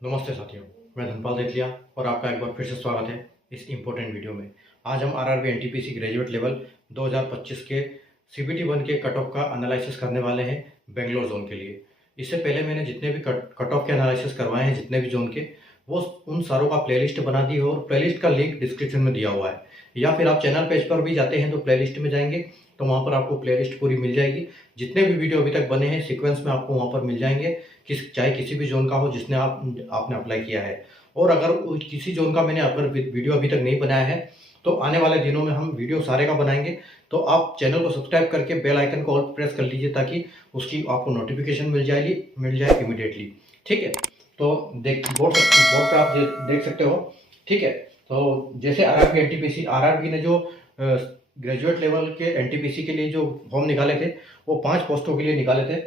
नमस्ते साथियों, मैं धनपाल देथिया और आपका एक बार फिर से स्वागत है इस इम्पोर्टेंट वीडियो में। आज हम आरआरबी एनटीपीसी ग्रेजुएट लेवल 2025 के सीबीटी 1 के कट ऑफ का एनालिसिस करने वाले हैं बेंगलोर जोन के लिए। इससे पहले मैंने जितने भी कट ऑफ के एनालिसिस करवाए हैं जितने भी जोन के, वो उन सारों का प्लेलिस्ट बना दी है और प्लेलिस्ट का लिंक डिस्क्रिप्शन में दिया हुआ है, या फिर आप चैनल पेज पर भी जाते हैं तो प्लेलिस्ट में जाएंगे तो वहाँ पर आपको प्लेलिस्ट पूरी मिल जाएगी। जितने भी वीडियो अभी तक बने हैं सीक्वेंस में आपको वहाँ पर मिल जाएंगे, चाहे किसी भी जोन का हो जिसने आपने अप्लाई किया है। और अगर किसी जोन का मैंने अगर वीडियो अभी तक नहीं बनाया है तो आने वाले दिनों में हम वीडियो सारे का बनाएंगे। तो आप चैनल को सब्सक्राइब करके बेल आइकन को ऑल प्रेस कर लीजिए ताकि उसकी आपको नोटिफिकेशन मिल जाए इमीडिएटली। ठीक है, तो बोर्ड पे आप देख सकते हो। ठीक है, तो जैसे आरआरबी ने जो ग्रेजुएट लेवल के एनटीपीसी के लिए जो फॉर्म निकाले थे वो 5 पोस्टों के लिए निकाले थे।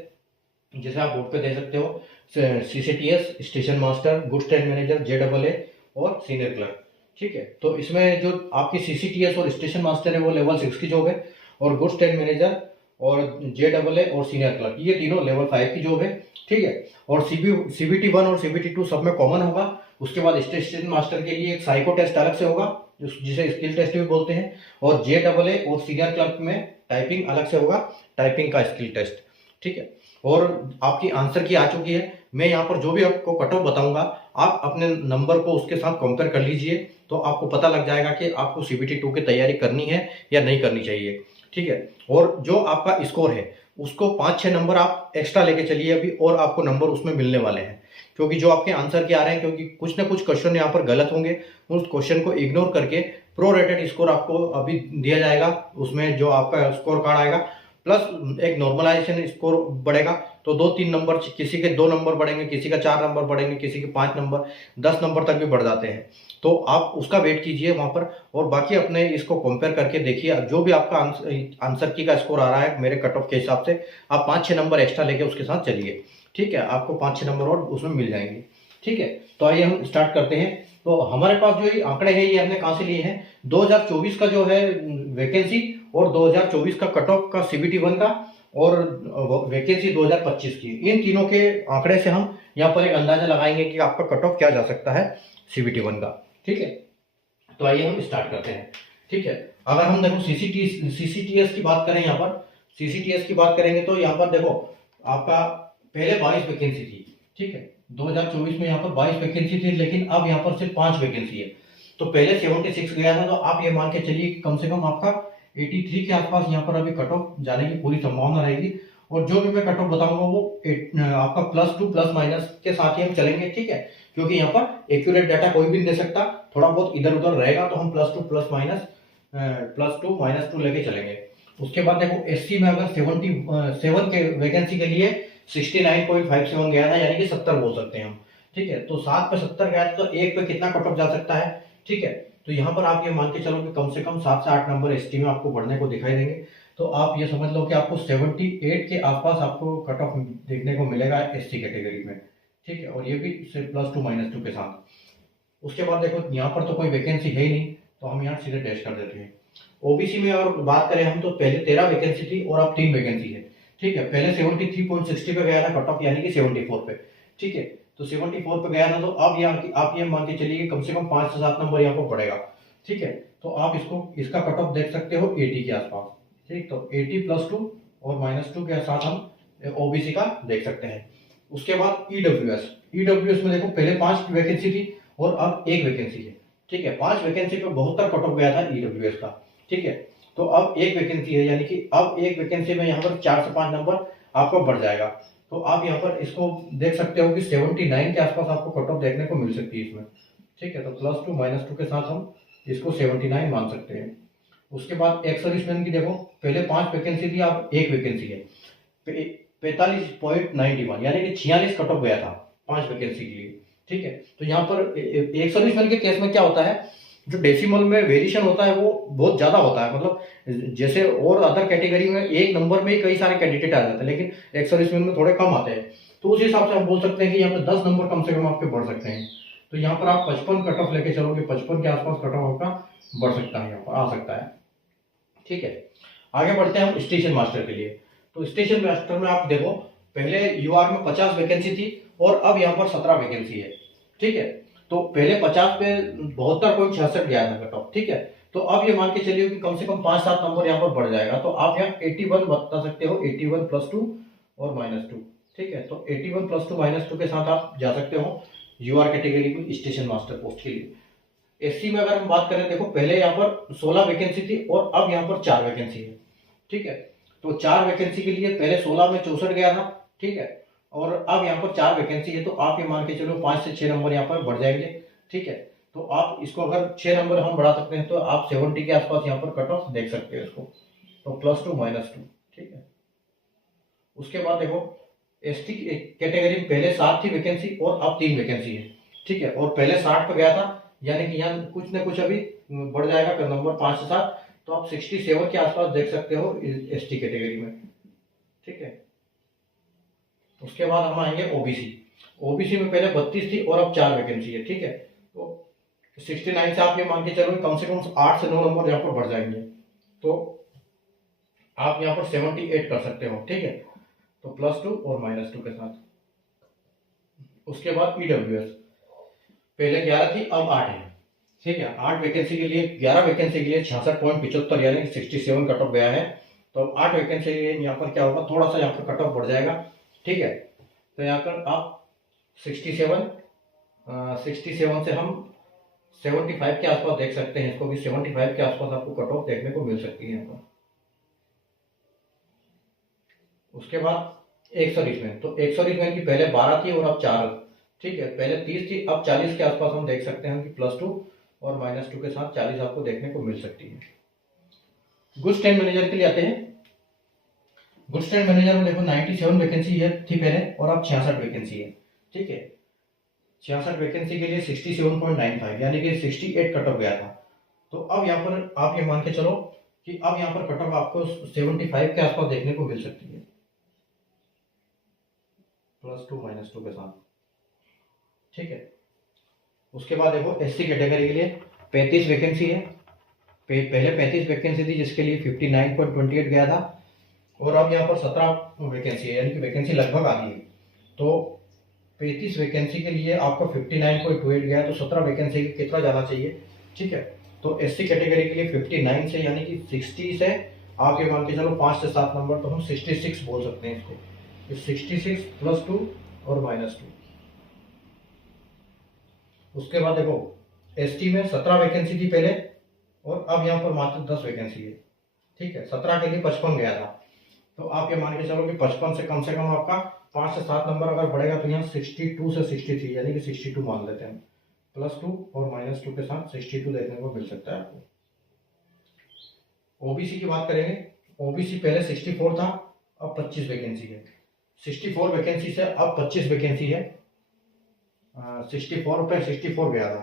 जैसे आप बोर्ड पे देख सकते हो, CCTS, station master, goods train manager, जेडबलए और सीनियर क्लर्क। ठीक है, तो इसमें जो आपकी सीसीटीएस और स्टेशन मास्टर है वो लेवल 6 की जॉब है, और गुड्स ट्रेन मैनेजर और जेडबलए और सीनियर क्लर्क ये तीनों लेवल 5 की जॉब है। ठीक है, और सीबीटी 1 और सीबीटी 2 सब में कॉमन होगा। उसके बाद स्टेशन मास्टर के लिए एक साइको टेस्ट अलग से होगा जिसे स्किल टेस्ट भी बोलते हैं, और जेडबलए और सीनियर क्लर्क में टाइपिंग अलग से होगा, टाइपिंग का स्किल टेस्ट। ठीक है, और आपकी आंसर की आ चुकी है। मैं यहाँ पर जो भी आपको कट ऑफ बताऊंगा आप अपने नंबर को उसके साथ कंपेयर कर लीजिए, तो आपको पता लग जाएगा कि आपको सीबीटी 2 की तैयारी करनी है या नहीं करनी चाहिए। ठीक है, और जो आपका स्कोर है उसको 5-6 नंबर आप एक्स्ट्रा लेके चलिए अभी, और आपको नंबर उसमें मिलने वाले हैं, क्योंकि जो आपके आंसर के आ रहे हैं, क्योंकि कुछ ना कुछ क्वेश्चन यहाँ पर गलत होंगे। उस क्वेश्चन को इग्नोर करके प्रो रेटेड स्कोर आपको अभी दिया जाएगा। उसमें जो आपका स्कोर कार्ड आएगा प्लस एक नॉर्मलाइजेशन स्कोर बढ़ेगा, तो 2-3 नंबर, किसी के 2 नंबर बढ़ेंगे, किसी का 4 नंबर बढ़ेंगे, किसी के 5 नंबर, 10 नंबर तक भी बढ़ जाते हैं। तो आप उसका वेट कीजिए वहां पर, और बाकी अपने इसको कंपेयर करके देखिए। जो भी आपका आंसर की का स्कोर आ रहा है मेरे कट ऑफ के हिसाब से, आप 5-6 नंबर एक्स्ट्रा लेके उसके साथ चलिए। ठीक है, आपको 5-6 नंबर और उसमें मिल जाएंगे। ठीक है, तो आइए हम स्टार्ट करते हैं। तो हमारे पास जो ये आंकड़े हैं ये हमने कहाँ से लिए हैं, 2024 का जो है वैकेंसी और 2024 का कट ऑफ का सीबीटी 1 का, और वैकेंसी 2025 की, इन तीनों के आंकड़े से हम यहाँ पर एक अंदाजा लगाएंगे कि आपका कट ऑफ क्या जा सकता है सीबीटी 1 का। ठीक है, तो आइए हम स्टार्ट करते हैं। ठीक है, अगर हम देखो सीसीटीएस की बात करें, यहाँ पर सीसीटीएस की बात करेंगे तो यहाँ पर देखो आपका पहले 22 वैकेंसी थी। ठीक है, 2024 में यहाँ पर 22 वैकेंसी थी, लेकिन अब यहाँ पर सिर्फ 5 वैकेंसी है। तो पहले 76 गया था, तो आप ये मान के चलिए कि कम से कम आपका 83 के आसपास यहाँ पर अभी कट ऑफ जाने की पूरी संभावना रहेगी। और जो भी मैं कट ऑफ बताऊंगा वो आपका +2 प्लस माइनस के साथ ही हम चलेंगे। ठीक है, क्योंकि यहाँ पर एक्यूरेट डाटा कोई भी नहीं दे सकता, थोड़ा बहुत इधर उधर रहेगा, तो हम +2 प्लस माइनस +2 -2 लेके चलेंगे। उसके बाद देखो एससी में अगर 77 के वैकेंसी के लिए 69.57 गया था, यानी कि 70 बोल सकते हैं हम। ठीक है, तो 7 पे 70 गया तो 1 पे कितना कट ऑफ जा सकता है। ठीक है, तो यहाँ पर आप ये मान के चलो कि कम से कम 7 से 8 नंबर एसटी में आपको बढ़ने को दिखाई देंगे। तो आप ये समझ लो कि आपको 78 के आसपास आपको कट ऑफ देखने को मिलेगा एससी कैटेगरी में। ठीक है, और ये भी सिर्फ +2 -2 के साथ। उसके बाद देखो यहाँ पर तो कोई वैकेंसी है ही नहीं, तो हम यहाँ सीधे टेस्ट कर देते हैं। ओबीसी में अगर बात करें हम, तो पहले 13 वैकेंसी थी और अब 3 वैकेंसी है। ठीक है, पहले 73.60 पे गया था कट ऑफ, यानी कि 74 पे। ठीक है, तो 74 पे गया था, तो अब यहाँ आप ये मान के चलिए कम से कम 5 से 7 नंबर यहाँ पर पड़ेगा। ठीक है, तो आप इसका कट ऑफ देख सकते हो 80 के आसपास। ठीक, तो 80 +2 और -2 के साथ हम ओबीसी का देख सकते हैं। उसके बाद ईडब्ल्यूएस में देखो पहले 5 वैकेंसी थी और अब 1 वैकेंसी है। ठीक है, 5 वैकेंसी पे 72 कट ऑफ गया था ईडब्ल्यूएस का। ठीक है, तो अब 1 वैकेंसी है, यानी कि अब 1 वैकेंसी में यहाँ पर 4 से 5 नंबर आपको बढ़ जाएगा। तो आप यहाँ पर इसको देख सकते हो कि 79 के आसपास आपको कट ऑफ देखने को मिल सकती है इसमें। ठीक है, तो +2 -2 के साथ हम इसको 79 मान सकते हैं। उसके बाद एक्स सर्विसमैन की देखो पहले 5 वैकेंसी थी, अब 1 वैकेंसी है, 45.91, यानी कि 46 कट ऑफ गया था 5 वैकेंसी के लिए। ठीक है, तो यहाँ पर एक सर्विसमैन के केस में क्या होता है, जो डेसिमल में वेरिएशन होता है वो बहुत ज्यादा होता है। मतलब जैसे और अदर कैटेगरी में एक नंबर में ही कई सारे कैंडिडेट आ जाते हैं, लेकिन एक सर्विसमैन में थोड़े कम आते हैं। तो उस हिसाब से हम बोल सकते हैं कि यहाँ पे 10 नंबर कम से कम आपके बढ़ सकते हैं। तो यहाँ पर आप 55 कट ऑफ लेके चलोगे, 55 के आसपास कट ऑफ आपका बढ़ सकता है, यहाँ पर आ सकता है। ठीक है, आगे बढ़ते हैं हम स्टेशन मास्टर के लिए। तो स्टेशन मास्टर में आप देखो पहले यूआर में 50 वैकेंसी थी और अब यहाँ पर 17 वैकेंसी है। ठीक है। तो पहले 50 पे 72.66 गया था कट ऑफ, ठीक है। तो अब ये मान के चलिए कि कम से कम 5-7 नंबर यहाँ पर बढ़ जाएगा, तो आप यहाँ 81 बता सकते हो, 81 प्लस 2 और माइनस 2, ठीक है। तो 81 प्लस 2 माइनस 2 के साथ आप जा सकते हो यूआर कैटेगरी में स्टेशन मास्टर पोस्ट के लिए। एससी में अगर हम बात करें, देखो पहले यहाँ पर 16 वैकेंसी थी और अब यहाँ पर 4 वैकेंसी है, ठीक है। तो 4 वैकेंसी के लिए पहले 16 में 64 गया था, ठीक है, और अब यहाँ पर 4 वैकेंसी है, तो आप ये मान के चलो 5 से 6 नंबर यहाँ पर बढ़ जाएंगे, ठीक है। तो आप इसको अगर 6 नंबर हम बढ़ा सकते हैं तो आप 70 के आसपास यहाँ पर कट ऑफ देख सकते हो इसको। तो +2 -2, ठीक है। उसके बाद देखो एसटी कैटेगरी में पहले 7 थी वैकेंसी और अब 3 वैकेंसी है, ठीक है। और पहले 60 पे गया था, यानी कि यहाँ कुछ ना कुछ अभी बढ़ जाएगा कर नंबर 5 से 7, तो आप 67 के आसपास देख सकते हो एसटी कैटेगरी में, ठीक है। उसके बाद हम आएंगे ओबीसी। ओबीसी में पहले 32 थी और अब 4 वैकेंसी है, ठीक है। तो 69 से आप ये मान के चलो कम से कम 8 से 9 नंबर यहाँ पर बढ़ जाएंगे, तो आप यहाँ पर 78 कर सकते हो, ठीक है। तो +2 और -2 के साथ। उसके बाद ईडब्ल्यूएस पहले 11 थी अब 8 है, ठीक है। 8 वैकेंसी के लिए 11 वैकेंसी के लिए 66.75 यानी कि 67 कट ऑफ गया है। तो 8 वैकेंसी के लिए यहाँ पर क्या होगा, थोड़ा सा यहाँ पर कट ऑफ बढ़ जाएगा, ठीक है। तो यहाँ पर आप 67 से हम 75 के आसपास देख सकते हैं इसको भी, 75 के आसपास आपको कट ऑफ देखने को मिल सकती है यहाँ पर। उसके बाद 1 सर्विसमैन, तो 1 सर्विसमैन की पहले 12 थी और अब 4, ठीक है। पहले 30 थी अब 40 के आसपास हम देख सकते हैं कि +2 और -2 के साथ 40 आपको देखने को मिल सकती है। गुड्स ट्रेड मैनेजर के लिए आते हैं। गुड्स ट्रेड मैनेजर में देखो 97 वैकेंसी है थी पहले और अब 66 वैकेंसी है, ठीक है। 66 वैकेंसी के लिए 67.95 यानी कि 68 कट ऑफ गया था। तो अब यहाँ पर आप ये मान के चलो कि अब यहाँ पर कट ऑफ आपको 75 के आसपास देखने को मिल सकती है, +2 -2 के साथ, ठीक है। उसके बाद देखो एससी कैटेगरी के लिए 35 वैकेंसी है। पहले 35 वैकेंसी थी जिसके लिए 59.28 गया था और अब यहाँ पर 17 वैकेंसी है, यानी कि वैकेंसी लगभग आ गई है। तो 35 वैकेंसी के लिए आपका 59.28 गया, तो 17 वैकेंसी के कितना जाना चाहिए, ठीक है। तो एससी कैटेगरी के लिए 59 से यानी कि 60 से आप ये मान के चलो 5 से 7 नंबर, तो हम 66 बोल सकते हैं इसको। 66 +2 और -2। उसके बाद देखो एसटी में 17 वैकेंसी थी पहले और अब यहाँ पर मात्र 10 वैकेंसी है, ठीक है। 17 के लिए 55 गया था, तो आप ये मान के चलो कि 55 से कम आपका 5 से 7 नंबर अगर बढ़ेगा, तो यहाँ 62 से 63 यानी कि 62 मान लेते हैं, +2 और -2 के साथ 62 देखने को मिल सकता है आपको। ओबीसी की बात करेंगे, ओबीसी पहले 64 था अब 25 वैकेंसी है। 64 वैकेंसी से अब 25 वैकेंसी है। 64 पे 64 गया था,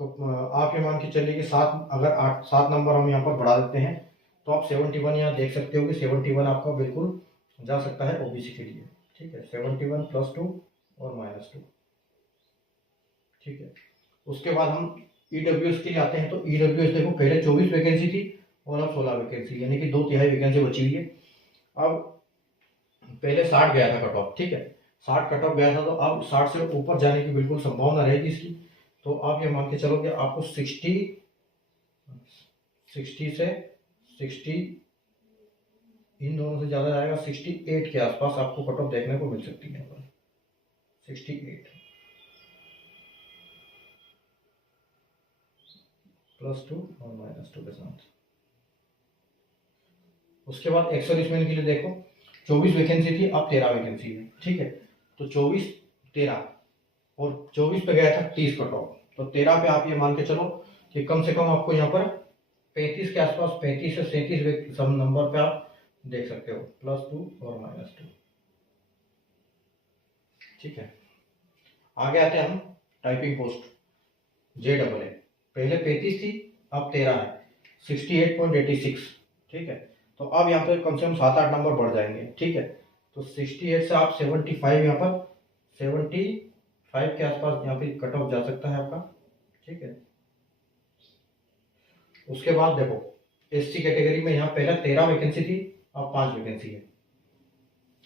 तो आप ये मान के चलिए कि 7 नंबर हम यहाँ पर बढ़ा देते हैं, तो आप 71 यहाँ देख सकते हो कि 71 आपका बिल्कुल जा सकता है ओबीसी के लिए, ठीक है। 71 +2 और -2, ठीक है। उसके बाद हम ईडब्ल्यूएस के लिए आते हैं। तो ईडब्ल्यूएस देखो पहले 24 वैकेंसी थी और अब 16 वैकेंसी, यानी कि 2/3 वैकेंसी बची हुई है। अब पहले 60 गया था कट ऑफ, ठीक है। 60 कट ऑफ गया था, तो अब 60 से ऊपर जाने की बिल्कुल संभावना रहेगी इसकी। तो आप ये मान के चलो कि आपको 60 से 60 इन दोनों से ज़्यादा जाएगा, 68 के आसपास आपको कट ऑफ देखने को मिल सकती है, 68 +2 और -2 के साथ। उसके बाद एक्स-सर्विसमैन के लिए देखो 24 वैकेंसी थी अब 13 वैकेंसी है, ठीक है। तो 24 13 और 24 पे गया था 30 कट ऑफ, तो 13 पे आप ये मान के चलो कि कम से कम आपको यहाँ पर 35 के आसपास, 35 से 37 सब नंबर पे आप देख सकते हो, +2 और -2, ठीक है। आगे आते हैं हम टाइपिंग पोस्ट JAA। पहले 35 थी अब 13 है, 68.86, ठीक है। तो अब यहाँ पे कम से कम 7-8 नंबर बढ़ जाएंगे, ठीक है। तो 68 से आप 75 यहाँ पर 75 के आसपास यहाँ पे कट ऑफ जा सकता है आपका, ठीक है। उसके बाद देखो एससी कैटेगरी में यहाँ पहले 13 वैकेंसी थी अब 5 वैकेंसी है।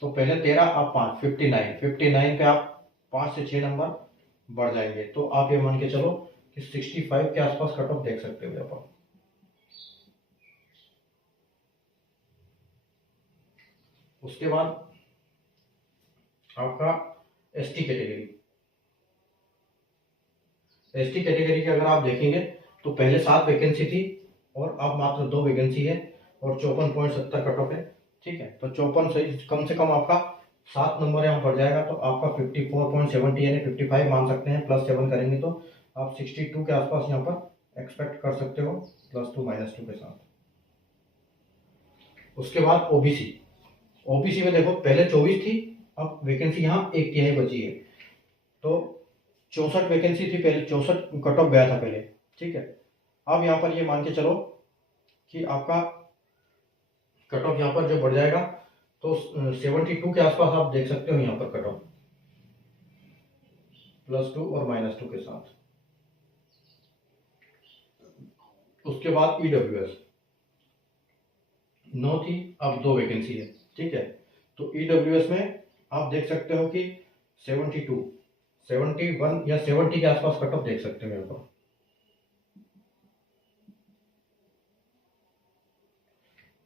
तो पहले 13 अब 5, 59 पे आप 5 से 6 नंबर बढ़ जाएंगे। तो आप ये मान के चलो कि 65 के आसपास कट ऑफ देख सकते हो यहाँ पर। उसके बाद आपका एसटी कैटेगरी, एसटी कैटेगरी के अगर आप देखेंगे तो पहले 7 वैकेंसी थी और अब मात्र 2 वैकेंसी है और 54.70 कट ऑफ है। ठीक है, तो 54 से कम आपका 7 नंबर यहाँ बढ़ जाएगा, तो आपका 54.70 यानी 55 मान सकते हैं। +7 करेंगे तो आप 62 के आसपास यहाँ पर एक्सपेक्ट कर सकते हो, +2 -2 के साथ। उसके बाद ओबीसी, ओबीसी में देखो पहले 24 थी, अब वैकेंसी यहाँ 1 तिहाई बची है। तो 64 वैकेंसी थी पहले, 64 कट ऑफ गया था पहले। ठीक है, अब यहाँ पर ये मान के चलो कि आपका कट ऑफ यहाँ पर जो बढ़ जाएगा तो 72 के आसपास आप देख सकते हो यहाँ पर कट ऑफ, +2 और -2 के साथ। उसके बाद ईडब्ल्यूएस 9 थी, अब 2 वैकेंसी है। ठीक है, तो ईडब्ल्यूएस में आप देख सकते हो कि 72, 71 या 70 के आसपास कट ऑफ देख सकते हो यहाँ पर।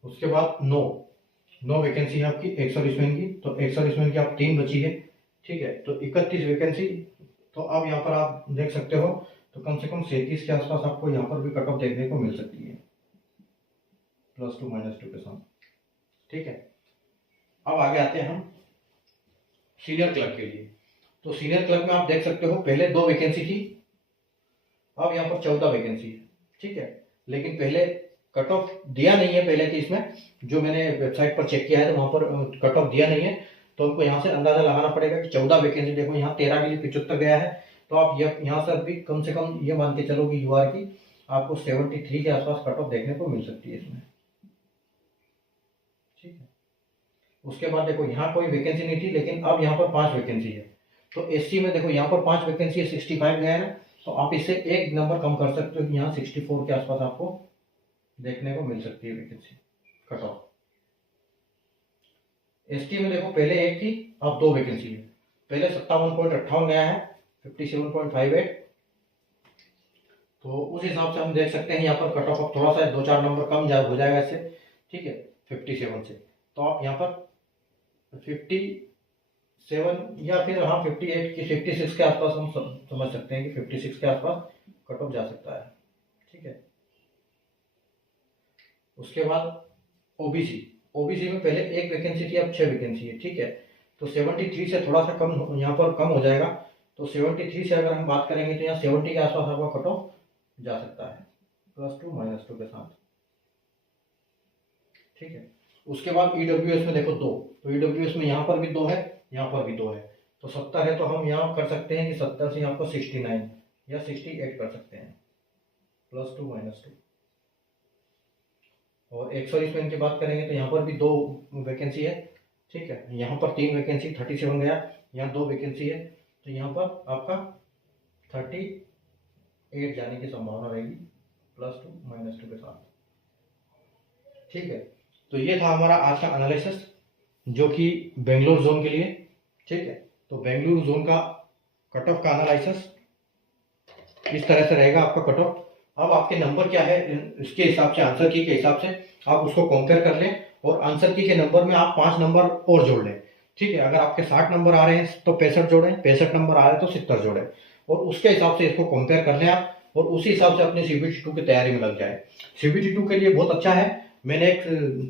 उसके बाद 9 वैकेंसी है आपकी 100 सर्विसमैन की, तो 100 सर्विसमैन की आप 3 बची है। ठीक है, तो 31 वैकेंसी, तो अब यहाँ पर आप देख सकते हो तो कम से कम 37 के आसपास आपको यहाँ पर भी कट ऑफ देखने को मिल सकती है, +2 -2 के साथ। ठीक है, अब आगे आते हैं हम सीनियर क्लर्क के लिए। तो सीनियर क्लर्क में आप देख सकते हो पहले 2 वैकेंसी थी, अब यहाँ पर 14 वैकेंसी है। ठीक है, लेकिन पहले कट ऑफ दिया नहीं है पहले की, इसमें जो मैंने वेबसाइट पर चेक किया है तो वहाँ पर कट ऑफ दिया नहीं है, तो हमको यहाँ से अंदाजा लगाना पड़ेगा कि 14 वैकेंसी, देखो यहाँ 13 के लिए 75 गया है, तो आप यहाँ से भी कम से कम ये मान के चलो कि यूआर की आपको 73 के आसपास कट ऑफ देखने को मिल सकती है इसमें। ठीक है, उसके बाद देखो यहाँ कोई वैकेंसी नहीं थी, लेकिन अब यहाँ पर 5 वैकेंसी है। तो एससी में देखो यहाँ पर 5 वैकेंसी है, 65 गया है ना, तो आप इससे 1 नंबर कम कर सकते हो कि यहाँ 64 के आसपास आपको देखने को मिल सकती है वैकेंसी कट ऑफ। एसटी में देखो पहले 1 थी, अब 2 वैकेंसी है। पहले 57.58 गया है, 57.58, तो उस हिसाब से हम देख सकते हैं यहाँ पर कट ऑफ थोड़ा सा 2-4 नंबर कम हो जाएगा इससे। ठीक है, 57 से, तो आप यहाँ पर 57 या फिर हाँ 58 की 56 के आसपास हम समझ सकते हैं कि 56 के आसपास कट ऑफ जा सकता है। ठीक है, उसके बाद ओबीसी, ओबीसी में पहले 1 वैकेंसी थी, अब 6 वैकेंसी है। ठीक है, तो 73 से थोड़ा सा कम यहाँ पर कम हो जाएगा, तो 73 से अगर हम बात करेंगे तो यहाँ 70 के आसपास आपका कट ऑफ जा सकता है, +2 -2 के साथ। ठीक है, उसके बाद ईडब्ल्यूएस में देखो 2, तो ईडब्ल्यूएस में यहाँ पर भी 2 है, यहाँ पर भी 2 है, तो 70 है, तो हम यहाँ कर सकते हैं कि 70 से आपको 69 या 68 कर सकते हैं, +2 -2। और 100 की बात करेंगे तो यहाँ पर भी 2 वैकेंसी है। ठीक है, यहाँ पर 3 वैकेंसी 37 गया, यहाँ 2 वैकेंसी है, तो यहाँ पर आपका 38 जाने की संभावना रहेगी, +2 -2 के साथ। ठीक है, तो ये था हमारा आज का एनालिसिस जो कि बेंगलोर जोन के लिए। ठीक है, तो बेंगलुरु जोन का कट ऑफ का एनालिसिस इस तरह से रहेगा आपका कट ऑफ। अब आपके नंबर क्या है इसके हिसाब से, आंसर की के हिसाब से आप उसको कंपेयर कर लें, और आंसर की के नंबर में आप 5 नंबर और जोड़ लें। ठीक है, अगर आपके 60 नंबर आ रहे हैं तो 65 जोड़ें, 65 नंबर आ रहे हैं तो 70 जोड़ें, और उसके हिसाब से इसको कंपेयर कर लें आप, और उसी हिसाब से अपने CBT 2 की तैयारी में लग जाए। CBT 2 के लिए बहुत अच्छा है, मैंने एक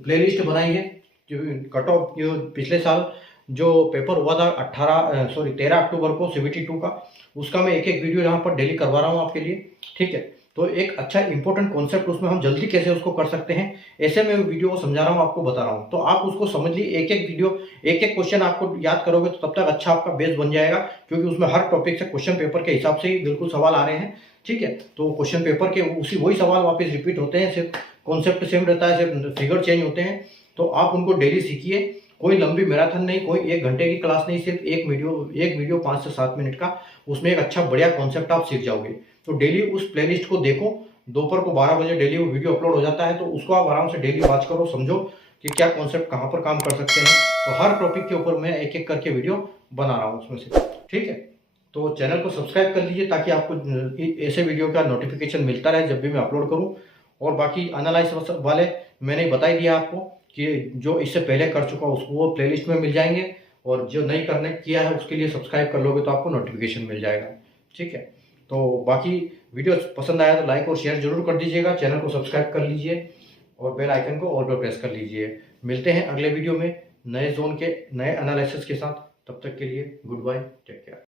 प्लेलिस्ट बनाई है जो कट ऑफ पिछले साल जो पेपर हुआ था 13 अक्टूबर को CBT 2 का, उसका मैं एक वीडियो यहाँ पर डेली करवा रहा हूँ आपके लिए। ठीक है, तो एक अच्छा इंपॉर्टेंट कॉन्सेप्ट उसमें हम जल्दी कैसे उसको कर सकते हैं, ऐसे मैं वीडियो को समझा रहा हूँ, आपको बता रहा हूँ, तो आप उसको समझ लीजिए। एक वीडियो, एक क्वेश्चन आपको याद करोगे तो तब तक अच्छा आपका बेस बन जाएगा, क्योंकि उसमें हर टॉपिक से क्वेश्चन पेपर के हिसाब से ही बिल्कुल सवाल आ रहे हैं। ठीक है, तो क्वेश्चन पेपर के वही सवाल वापस रिपीट होते हैं, सिर्फ कॉन्सेप्ट सेम रहता है, सिर्फ फिगर चेंज होते हैं, तो आप उनको डेली सीखिए। कोई लंबी मैराथन नहीं, कोई 1 घंटे की क्लास नहीं, सिर्फ एक वीडियो 5 से 7 मिनट का, उसमें एक अच्छा बढ़िया कॉन्सेप्ट आप सीख जाओगे। तो डेली उस प्लेलिस्ट को देखो, दोपहर को 12 बजे डेली वो वीडियो अपलोड हो जाता है, तो उसको आप आराम से डेली वॉच करो, समझो कि क्या कॉन्सेप्ट कहाँ पर काम कर सकते हैं। तो हर टॉपिक के ऊपर मैं एक करके वीडियो बना रहा हूँ उसमें से। ठीक है, तो चैनल को सब्सक्राइब कर लीजिए ताकि आपको ऐसे वीडियो का नोटिफिकेशन मिलता रहे जब भी मैं अपलोड करूं। और बाकी एनालिसिस वाले मैंने बता ही दिया आपको कि जो इससे पहले कर चुका उसको वो प्लेलिस्ट में मिल जाएंगे, और जो नहीं करने किया है उसके लिए सब्सक्राइब कर लोगे तो आपको नोटिफिकेशन मिल जाएगा। ठीक है, तो बाकी वीडियो पसंद आया तो लाइक और शेयर जरूर कर दीजिएगा, चैनल को सब्सक्राइब कर लीजिए और बेल आइकन को ऑल पर प्रेस कर लीजिए। मिलते हैं अगले वीडियो में नए जोन के नए एनालिसिस के साथ। तब तक के लिए गुड बाय, टेक केयर।